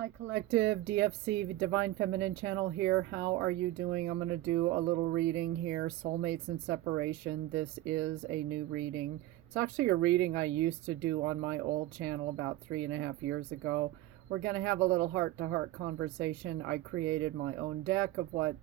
Hi Collective, DFC, Divine Feminine Channel here. How are you doing? I'm going to do a little reading here, Soulmates in Separation. This is a new reading. It's actually a reading I used to do on my old channel about 3.5 years ago. We're going to have a little heart-to-heart conversation. I created my own deck of what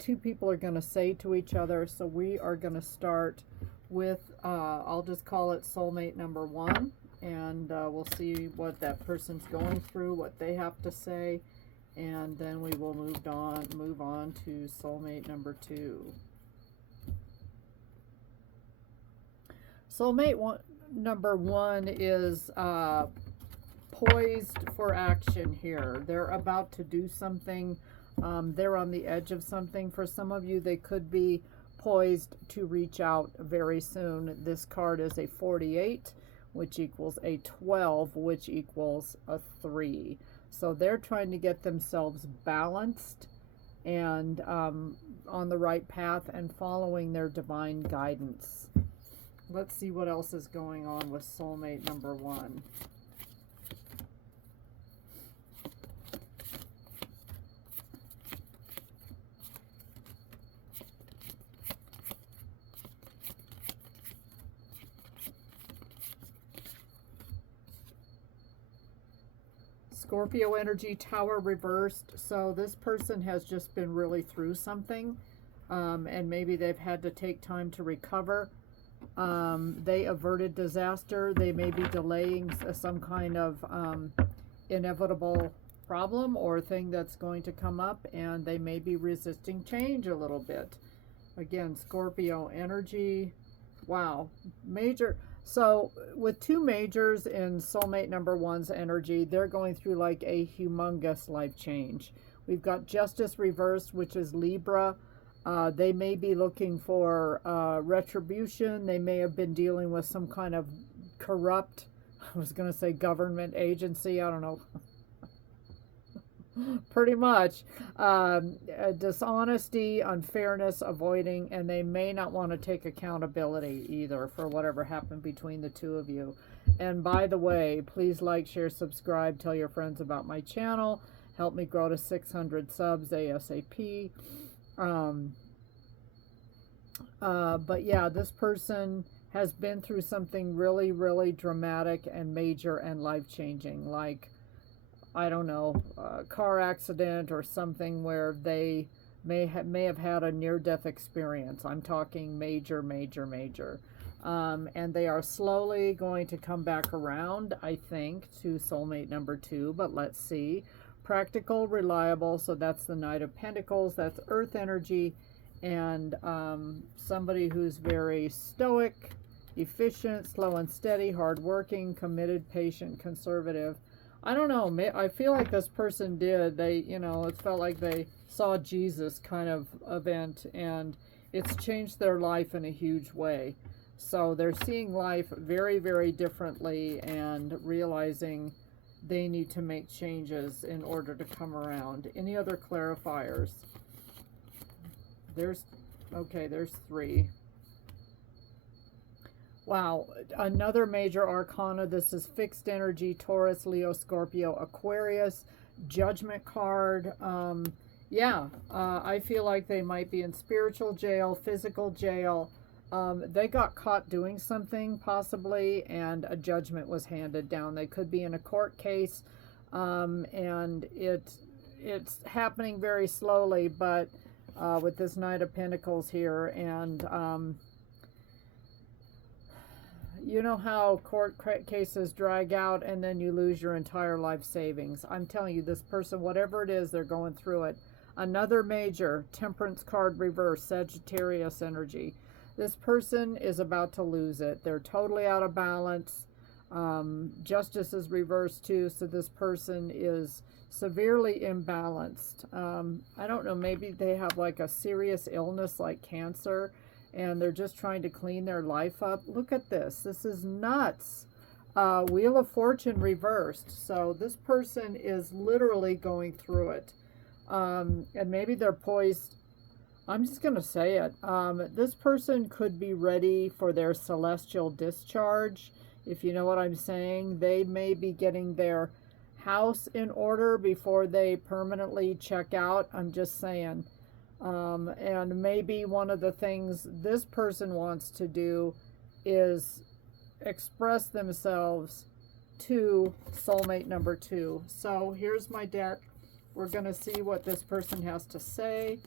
two people are going to say to each other. So we are going to start with, I'll just call it soulmate number 1. And we'll see what that person's going through, what they have to say, and then we will move on to soulmate number 2. Soulmate number 1 is poised for action here. They're about to do something. They're on the edge of something. For some of you, they could be poised to reach out very soon. This card is a 48. Which equals a 12, which equals a 3. So they're trying to get themselves balanced and on the right path and following their divine guidance. Let's see what else is going on with soulmate number 1. Scorpio energy, Tower reversed. So this person has just been really through something, and maybe they've had to take time to recover. They averted disaster. They may be delaying some kind of inevitable problem or thing that's going to come up, and they may be resisting change a little bit. Again, Scorpio energy. Wow, major. So with 2 majors in soulmate number 1's energy, they're going through like a humongous life change. We've got justice reversed, which is Libra. They may be looking for retribution. They may have been dealing with some kind of corrupt, I was going to say government agency. I don't know. Pretty much dishonesty, unfairness, avoiding, and they may not want to take accountability either for whatever happened between the two of you. And by the way, please like, share, subscribe, tell your friends about my channel, help me grow to 600 subs ASAP. But yeah, this person has been through something really, really dramatic and major and life-changing, like, I don't know, a car accident or something where they may have had a near-death experience. I'm talking major, major, major. And they are slowly going to come back around, I think, to soulmate number 2, but let's see. Practical, reliable, so that's the Knight of Pentacles, that's earth energy, and somebody who's very stoic, efficient, slow and steady, hardworking, committed, patient, conservative. I don't know. I feel like this person did. It felt like they saw Jesus kind of event, and it's changed their life in a huge way. So they're seeing life very, very differently and realizing they need to make changes in order to come around. Any other clarifiers? There's 3. Wow, another major arcana. This is fixed energy, Taurus, Leo, Scorpio, Aquarius, Judgment card. I feel like they might be in spiritual jail, physical jail. They got caught doing something possibly, and a judgment was handed down. They could be in a court case, and it's happening very slowly, but with this Knight of Pentacles here, and you know how court cases drag out and then you lose your entire life savings. I'm telling you, this person, whatever it is, they're going through it. Another major, Temperance card reverse, Sagittarius energy. This person is about to lose it. They're totally out of balance. Justice is reversed too, so this person is severely imbalanced. I don't know, maybe they have like a serious illness like cancer, and they're just trying to clean their life up. Look at this. This is nuts. Wheel of Fortune reversed. So this person is literally going through it. And maybe they're poised. I'm just going to say it. This person could be ready for their celestial discharge. If you know what I'm saying, they may be getting their house in order before they permanently check out. I'm just saying. And maybe one of the things this person wants to do is express themselves to soulmate number 2. So here's my deck. We're going to see what this person has to say.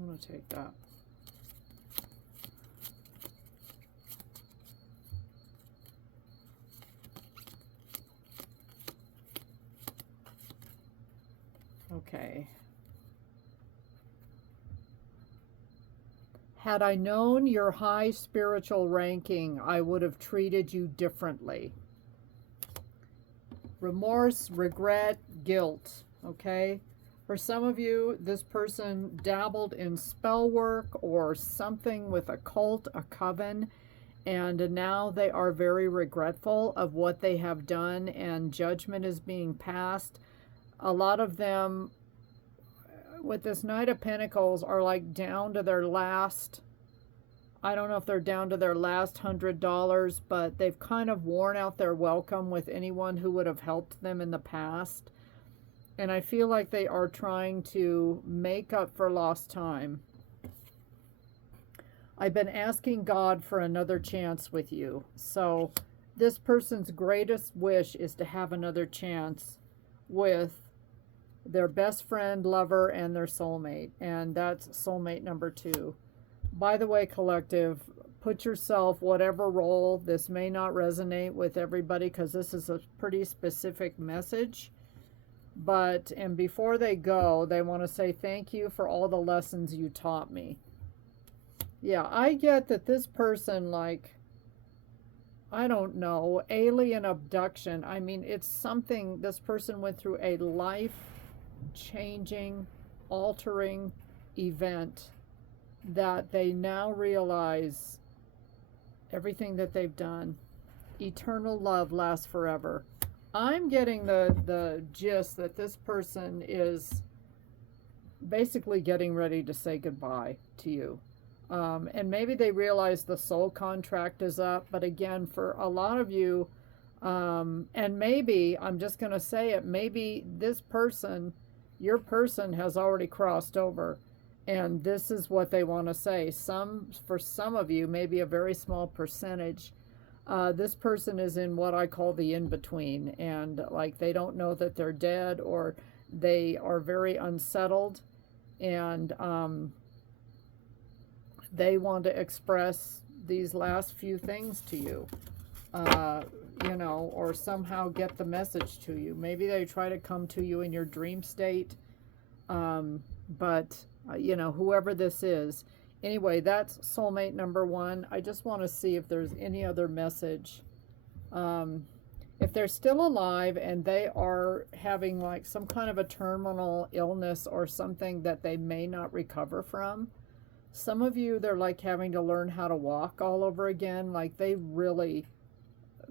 I'm going to take that. Okay. Had I known your high spiritual ranking, I would have treated you differently. Remorse, regret, guilt. Okay. For some of you, this person dabbled in spell work or something with a cult, a coven, and now they are very regretful of what they have done, and judgment is being passed. A lot of them with this Knight of Pentacles are like down to their last, I don't know if they're down to their last $100, but they've kind of worn out their welcome with anyone who would have helped them in the past. And I feel like they are trying to make up for lost time. I've been asking God for another chance with you. So this person's greatest wish is to have another chance with their best friend, lover, and their soulmate. And that's soulmate number 2. By the way, collective, put yourself whatever role. This may not resonate with everybody because this is a pretty specific message. But, and before they go, they want to say thank you for all the lessons you taught me. Yeah, I get that this person, like, I don't know, alien abduction. I mean, it's something, this person went through a life-changing, altering event that they now realize everything that they've done. Eternal love lasts forever. I'm getting the gist that this person is basically getting ready to say goodbye to you. And maybe they realize the soul contract is up. But again, for a lot of you, and maybe, I'm just going to say it, maybe this person, your person has already crossed over. And this is what they want to say. For some of you, maybe a very small percentage, this person is in what I call the in-between. And like they don't know that they're dead, or they are very unsettled. And they want to express these last few things to you. You know, or somehow get the message to you. Maybe they try to come to you in your dream state. But you know, whoever this is. Anyway, that's soulmate number 1. I just want to see if there's any other message. If they're still alive and they are having like some kind of a terminal illness or something that they may not recover from. Some of you, they're like having to learn how to walk all over again. Like they really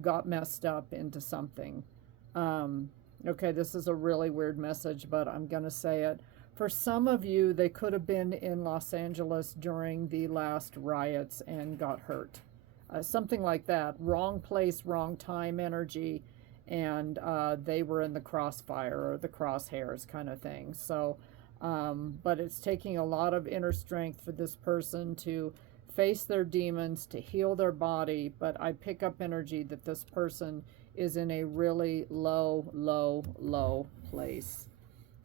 got messed up into something. Okay, this is a really weird message, but I'm going to say it. For some of you, they could have been in Los Angeles during the last riots and got hurt. Something like that. Wrong place, wrong time energy, and they were in the crossfire or the crosshairs kind of thing. So, but it's taking a lot of inner strength for this person to face their demons, to heal their body. But I pick up energy that this person is in a really low, low, low place.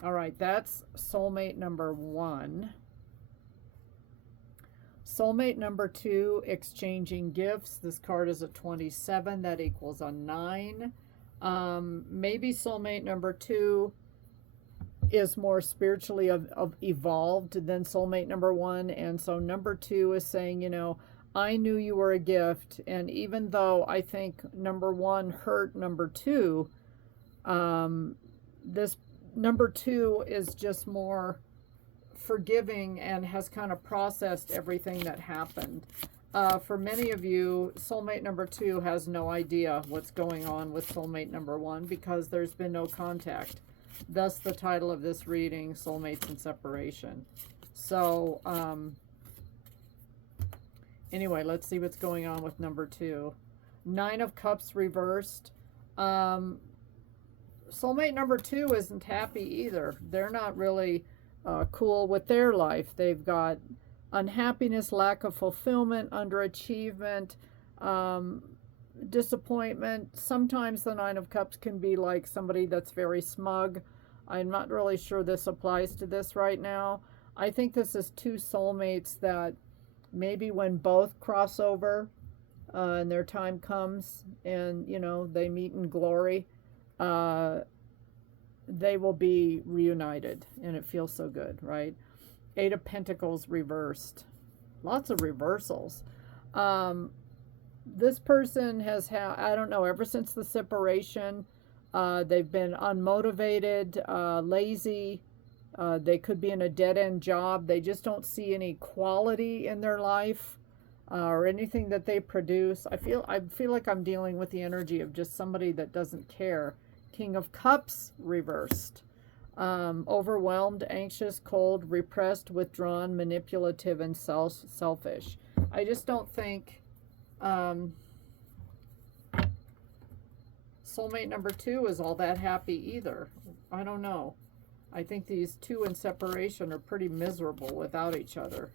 All right, that's soulmate number 1. Soulmate number 2, exchanging gifts. This card is a 27. That equals a 9. Maybe soulmate number 2 is more spiritually evolved than soulmate number 1. And so number 2 is saying, you know, I knew you were a gift. And even though I think number 1 hurt number 2, this number 2 is just more forgiving and has kind of processed everything that happened. For many of you, soulmate number 2 has no idea what's going on with soulmate number 1 because there's been no contact. Thus the title of this reading, Soulmates in Separation. So, anyway, let's see what's going on with number 2. 9 of Cups reversed. Soulmate number 2 isn't happy either. They're not really cool with their life. They've got unhappiness, lack of fulfillment, underachievement, disappointment. Sometimes the 9 of Cups can be like somebody that's very smug. I'm not really sure this applies to this right now. I think this is 2 soulmates that maybe when both cross over and their time comes and, you know, they meet in glory, they will be reunited, and it feels so good, right? 8 of Pentacles reversed. Lots of reversals. This person has had, I don't know, ever since the separation, they've been unmotivated, lazy. They could be in a dead-end job. They just don't see any quality in their life or anything that they produce. I feel like I'm dealing with the energy of just somebody that doesn't care. King of Cups reversed. Overwhelmed, anxious, cold, repressed, withdrawn, manipulative, and selfish. I just don't think soulmate number 2 is all that happy either. I don't know. I think these 2 in separation are pretty miserable without each other.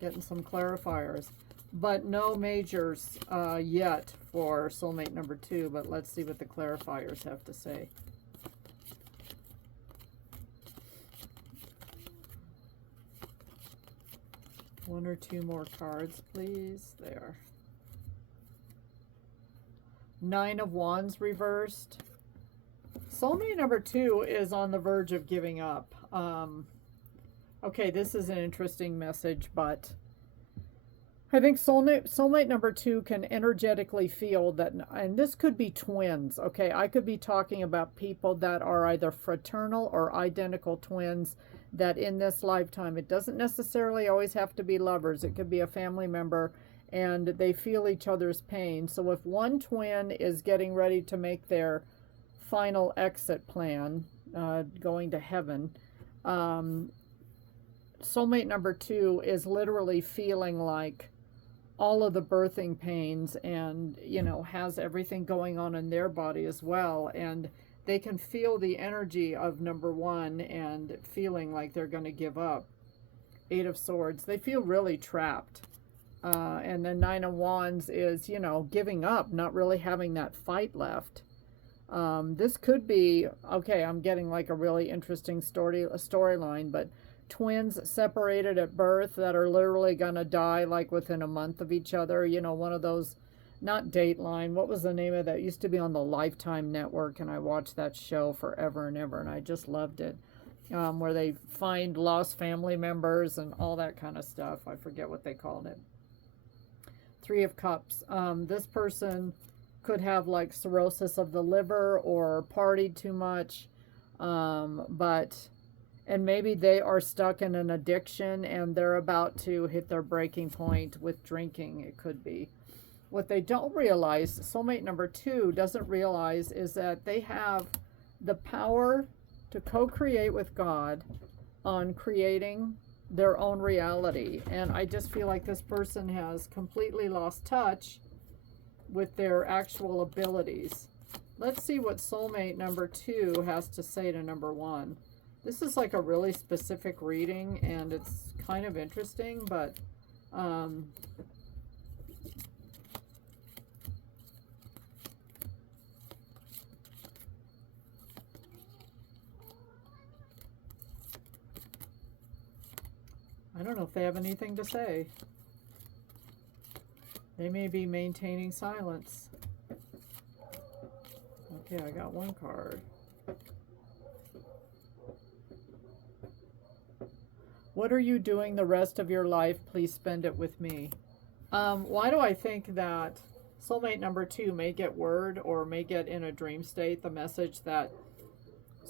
Getting some clarifiers. But no majors yet for soulmate number 2. But let's see what the clarifiers have to say. One or two more cards, please. There. 9 of Wands reversed. Soulmate number 2 is on the verge of giving up. Okay, this is an interesting message, but I think soulmate number 2 can energetically feel that, and this could be twins, okay? I could be talking about people that are either fraternal or identical twins that in this lifetime, it doesn't necessarily always have to be lovers. It could be a family member, and they feel each other's pain. So if one twin is getting ready to make their final exit plan, going to heaven, soulmate number 2 is literally feeling like all of the birthing pains and, you know, has everything going on in their body as well. And they can feel the energy of number 1 and feeling like they're going to give up. 8 of Swords. They feel really trapped. And then 9 of Wands is, you know, giving up, not really having that fight left. This could be, okay, I'm getting like a really interesting storyline, but twins separated at birth that are literally going to die like within a month of each other. You know, one of those, not Dateline, what was the name of that? It used to be on the Lifetime Network, and I watched that show forever and ever, and I just loved it. Where they find lost family members and all that kind of stuff. I forget what they called it. 3 of Cups. This person could have like cirrhosis of the liver or partied too much, and maybe they are stuck in an addiction and they're about to hit their breaking point with drinking. It could be. What they don't realize, soulmate number 2 doesn't realize, is that they have the power to co-create with God on creating their own reality. And I just feel like this person has completely lost touch with their actual abilities. Let's see what soulmate number 2 has to say to number 1. This is like a really specific reading, and it's kind of interesting, but I don't know if they have anything to say. They may be maintaining silence. Okay, I got one card. What are you doing the rest of your life? Please spend it with me. Why do I think that soulmate number 2 may get word or may get in a dream state the message that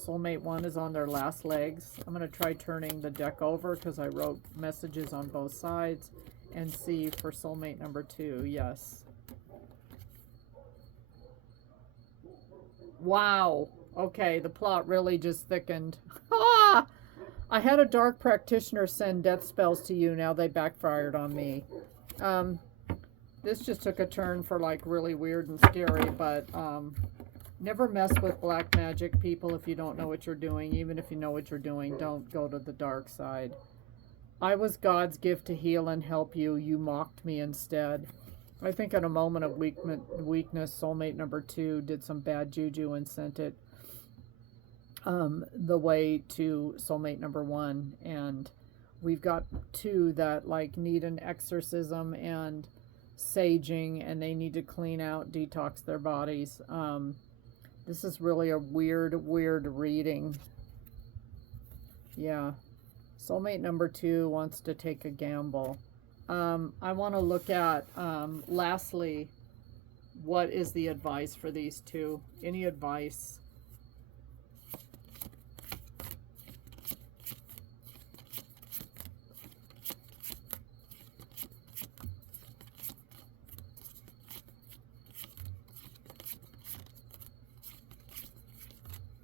soulmate 1 is on their last legs? I'm going to try turning the deck over because I wrote messages on both sides and see for soulmate number 2. Yes. Wow. Okay, the plot really just thickened. Ah! I had a dark practitioner send death spells to you. Now they backfired on me. This just took a turn for like really weird and scary, but never mess with black magic, people, if you don't know what you're doing. Even if you know what you're doing, don't go to the dark side. I was God's gift to heal and help you. You mocked me instead. I think in a moment of weakness, soulmate number 2 did some bad juju and sent it the way to soulmate number 1. And we've got 2 that like need an exorcism and saging, and they need to clean out, detox their bodies. This is really a weird reading. Yeah. Soulmate number 2 wants to take a gamble. I want to look at, lastly, what is the advice for these 2? Any advice?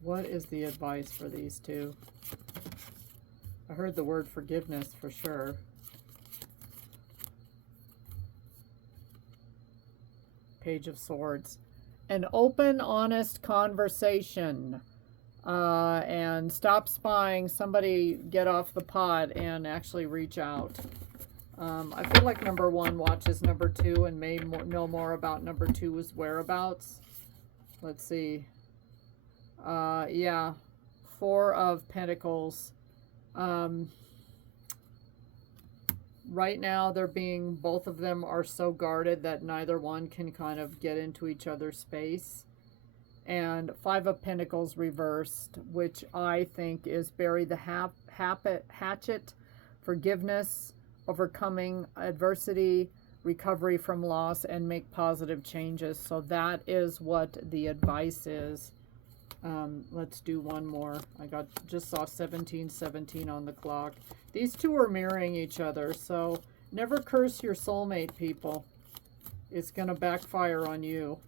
What is the advice for these 2? I heard the word forgiveness for sure. Page of Swords. An open, honest conversation. And stop spying. Somebody get off the pot and actually reach out. I feel like number 1 watches number 2 and may know more about number 2's whereabouts. Let's see. Yeah. 4 of Pentacles. Right now they're being, both of them are so guarded that neither one can kind of get into each other's space. And 5 of Pentacles reversed, which I think is bury the hatchet, forgiveness, overcoming adversity, recovery from loss, and make positive changes. So that is what the advice is. Let's do one more. I just saw 17:17 on the clock. These 2 are mirroring each other, so never curse your soulmate, people. It's going to backfire on you.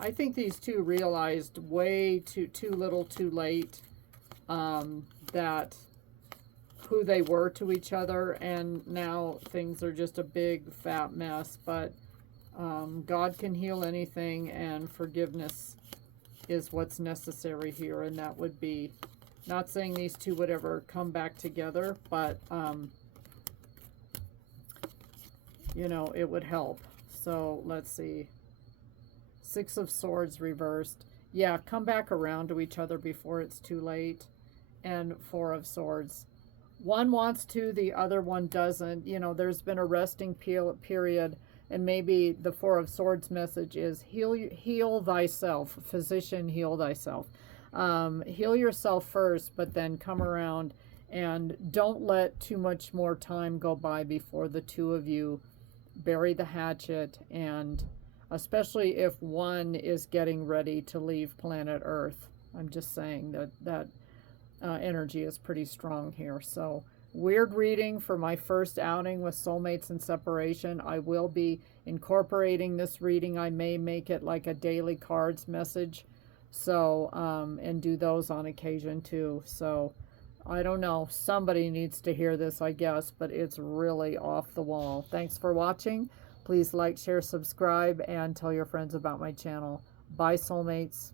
I think these 2 realized way too little too late that who they were to each other, and now things are just a big fat mess. But God can heal anything, and forgiveness is what's necessary here. And that would be, not saying these 2 would ever come back together, but you know, it would help. So let's see. 6 of Swords reversed. Yeah, come back around to each other before it's too late. And 4 of Swords. One wants to, the other one doesn't. You know, there's been a resting period, and maybe the 4 of Swords message is heal thyself. Physician, heal thyself. Heal yourself first, but then come around, and don't let too much more time go by before the 2 of you bury the hatchet. And especially if one is getting ready to leave planet Earth. I'm just saying that energy is pretty strong here. So weird reading for my first outing with Soulmates in Separation. I will be incorporating this reading. I may make it like a daily cards message. So, and do those on occasion too. So I don't know. Somebody needs to hear this, I guess, but it's really off the wall. Thanks for watching. Please like, share, subscribe, and tell your friends about my channel. Bye, Soulmates.